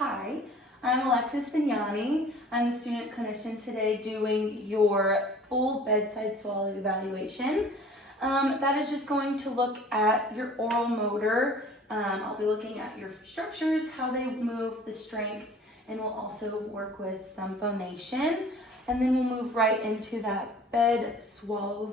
Hi, I'm Alexis Bignani. I'm the student clinician today doing your full bedside swallow evaluation. That is just going to look at your oral motor. I'll be looking at your structures, how they move, the strength, and we'll also work with some phonation. And then we'll move right into that bedside swallow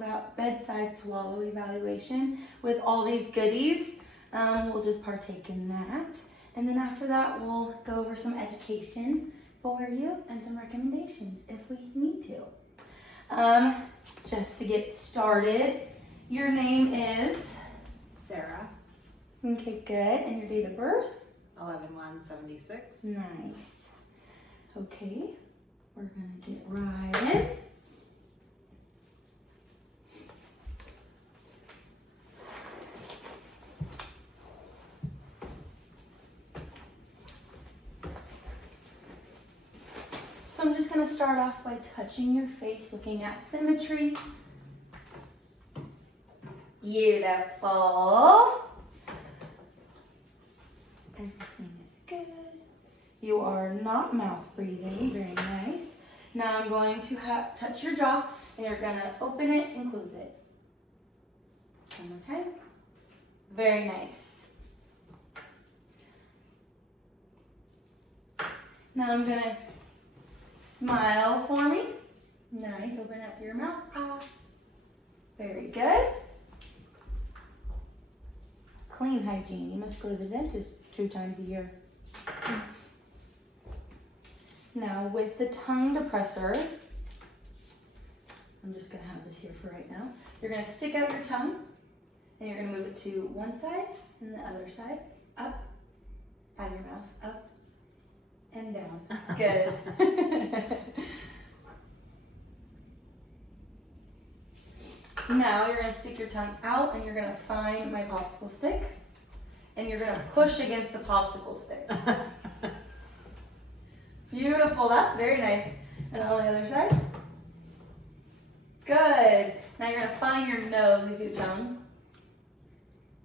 evaluation with all these goodies. We'll just partake in that. And then after that, we'll go over some education for you and some recommendations if we need to. Just to get started, your name is? Sarah. Okay, good. And your date of birth? 11/1/76. Nice. Okay, we're gonna get right in. So I'm just going to start off by touching your face, looking at symmetry. Beautiful. Everything is good. You are not mouth breathing. Very nice. Now I'm going to touch your jaw, and you're going to open it and close it. One more time. Very nice. Now I'm going to smile for me. Nice. Open up your mouth. Ah. Very good. Clean hygiene. You must go to the dentist 2 times a year. Now with the tongue depressor, I'm just going to have this here for right now. You're going to stick out your tongue and you're going to move it to one side and the other side. Up. Out of your mouth. Up. And down. Good. Now you're going to stick your tongue out and you're going to find my popsicle stick and you're going to push against the popsicle stick. Beautiful. That's very nice. And on the other side. Good. Now you're going to find your nose with your tongue.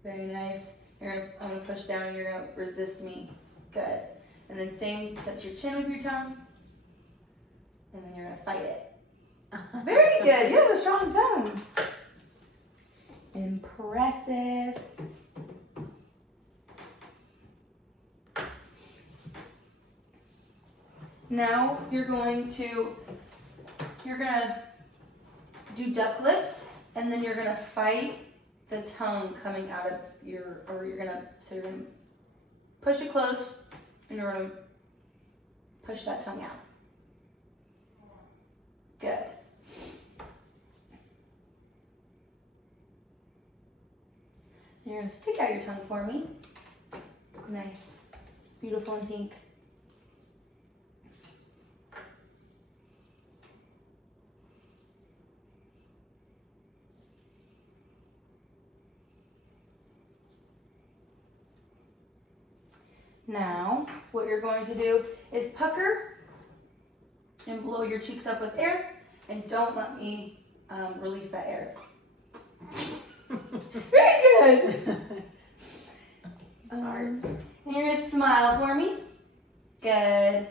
Very nice. I'm going to push down and you're going to resist me. Good. And then same, touch your chin with your tongue. And then you're going to fight it. Very good. You have a strong tongue. Impressive. Now you're going to do duck lips, and then you're going to fight the tongue coming out of you're going to push it close. And you're going to push that tongue out. Good. You're going to stick out your tongue for me. Nice. It's beautiful and pink. Now, what you're going to do is pucker and blow your cheeks up with air, and don't let me release that air. Very good. And you're going to smile for me. Good.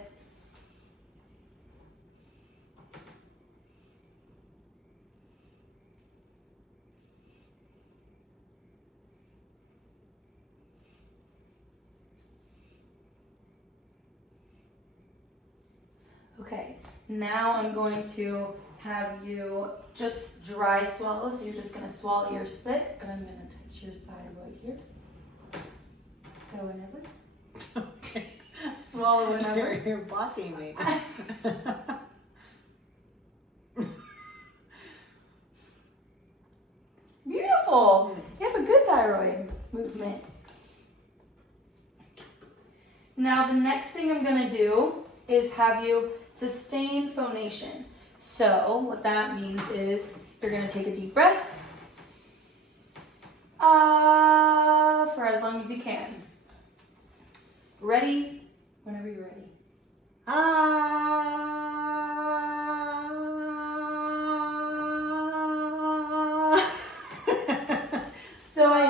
Okay, now I'm going to have you just dry swallow. So you're just going to swallow your spit, and I'm going to touch your thyroid here. Go whenever. Okay. Swallow whenever. You're blocking me. Beautiful. You have a good thyroid movement. Now the next thing I'm going to do is have you sustain phonation. So what that means is you're going to take a deep breath for as long as you can. Ready? Whenever you're ready. So I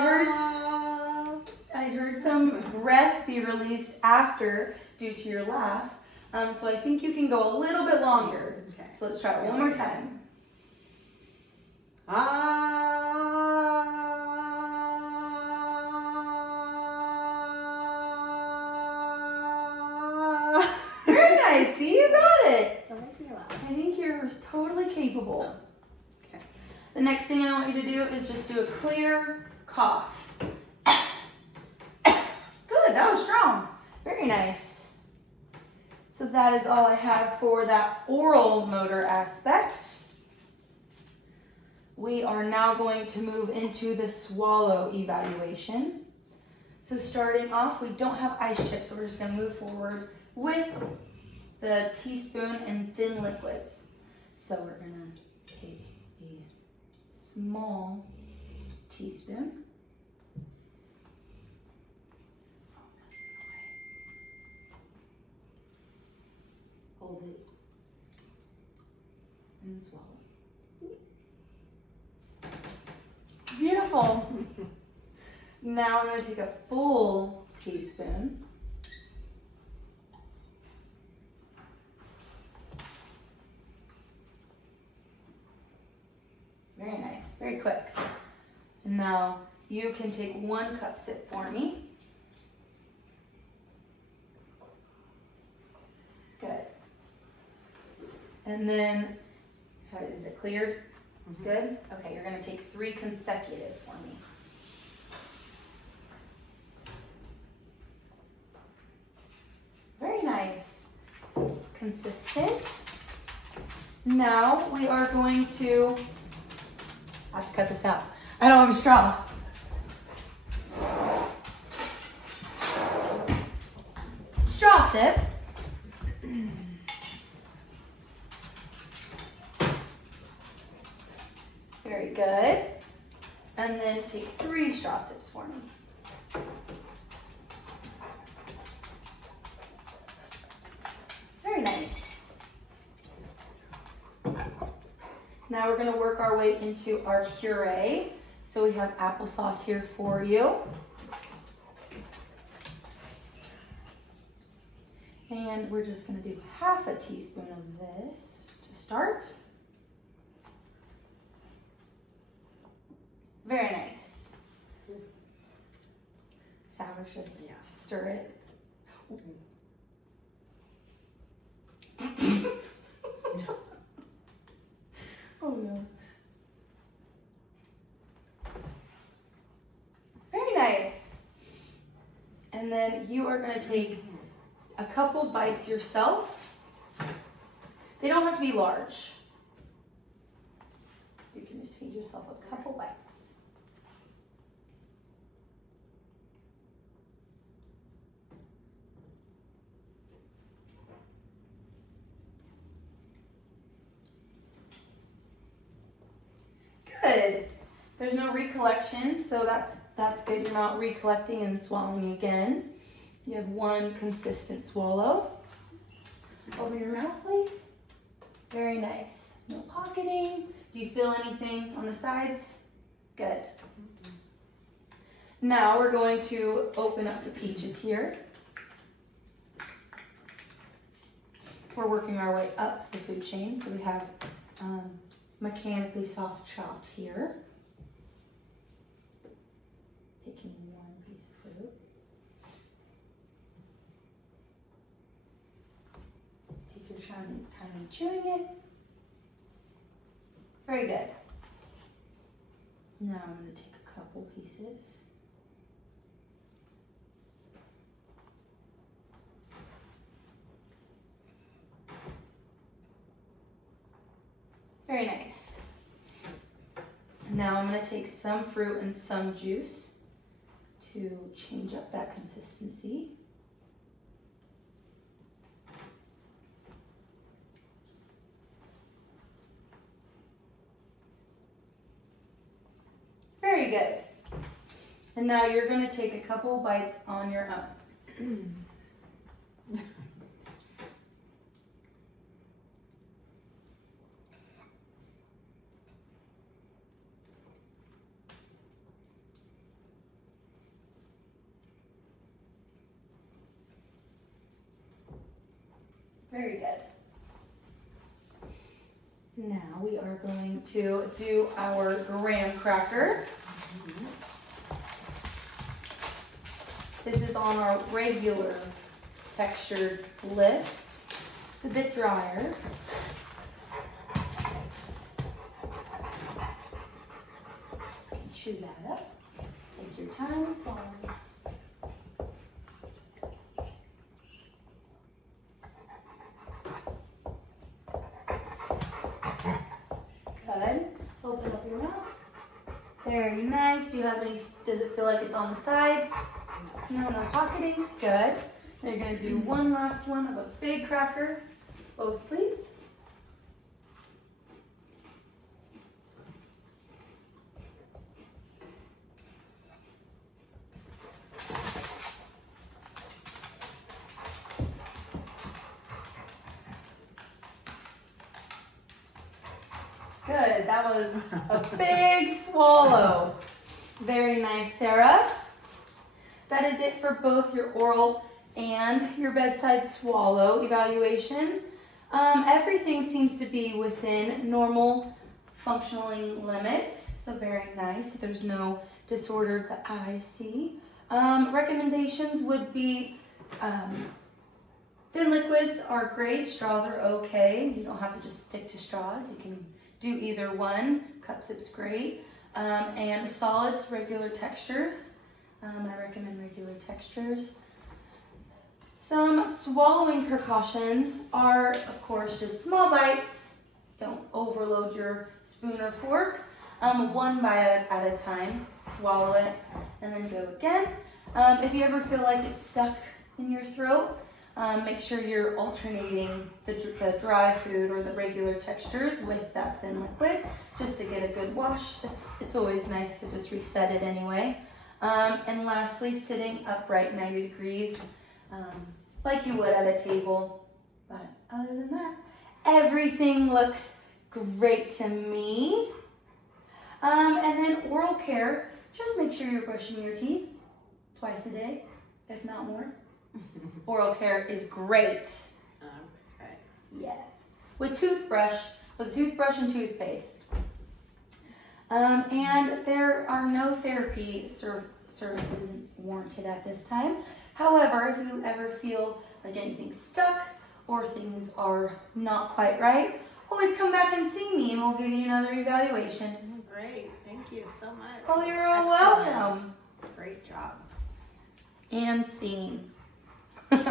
heard some breath be released after. due to your laugh. So I think you can go a little bit longer. Okay. So let's try it one more time. Very nice. See, you got it. That makes me laugh. I think you're totally capable. Okay. The next thing I want you to do is just do a clear cough. Good, that was strong. Very nice. So that is all I have for that oral motor aspect. We are now going to move into the swallow evaluation. So starting off, we don't have ice chips, so we're just going to move forward with the teaspoon and thin liquids. So we're going to take the small teaspoon. Hold it and swallow. Beautiful. Now I'm going to take a full teaspoon. Very nice, very quick. And now you can take 1 cup sip for me. Good. And then, is it cleared? Mhm. Good? Okay, you're going to take 3 consecutive for me. Very nice. Consistent. Now we are going to, I have to cut this out. I don't have a straw. Straw sip. Very good. And then take 3 straw sips for me. Very nice. Now we're going to work our way into our puree. So we have applesauce here for you. And we're just going to do half a teaspoon of this to start. Very nice. Sour, just stir it. Oh no. Very nice. And then you are going to take a couple bites yourself. They don't have to be large. You can just feed yourself a couple bites. Good. There's no recollection, so that's good. You're not recollecting and swallowing again. You have 1 consistent swallow. Open your mouth, please. Very nice. No pocketing. Do you feel anything on the sides? Good. Now we're going to open up the peaches here. We're working our way up the food chain, so we have mechanically soft chopped here. Taking 1 piece of fruit. Take your time kind of chewing it. Very good. Now I'm going to take a couple pieces. Very nice. Now I'm going to take some fruit and some juice to change up that consistency. Very good. And now you're going to take a couple bites on your own. Very good. Now we are going to do our graham cracker. This is on our regular textured list. It's a bit drier. You can chew that up. Take your time, it's all. Good. Open up your mouth. Very nice. Do you have any, does it feel like it's on the sides? No pocketing. Good. Now you're going to do one last one of a big cracker. Both, please. Good. That was a big swallow. Very nice, Sarah. That is it for both your oral and your bedside swallow evaluation. Everything seems to be within normal functioning limits, so very nice. There's no disorder that I see. Recommendations would be thin liquids are great, straws are okay. You don't have to just stick to straws. You can do either one. Cup sip's great. And solids, regular textures. I recommend regular textures. Some swallowing precautions are, of course, just small bites. Don't overload your spoon or fork. One bite at a time. Swallow it and then go again. If you ever feel like it's stuck in your throat, make sure you're alternating the dry food or the regular textures with that thin liquid just to get a good wash. It's always nice to just reset it anyway. And lastly, sitting upright 90 degrees, like you would at a table. But other than that, everything looks great to me. And then oral care, just make sure you're brushing your teeth twice a day, if not more. Oral care is great. Okay. Yes. With toothbrush and toothpaste. And there are no therapy services warranted at this time. However, if you ever feel like anything's stuck or things are not quite right, always come back and see me and we'll give you another evaluation. Great. Thank you so much. Oh, you're all Excellent. welcome. Great job. And scene.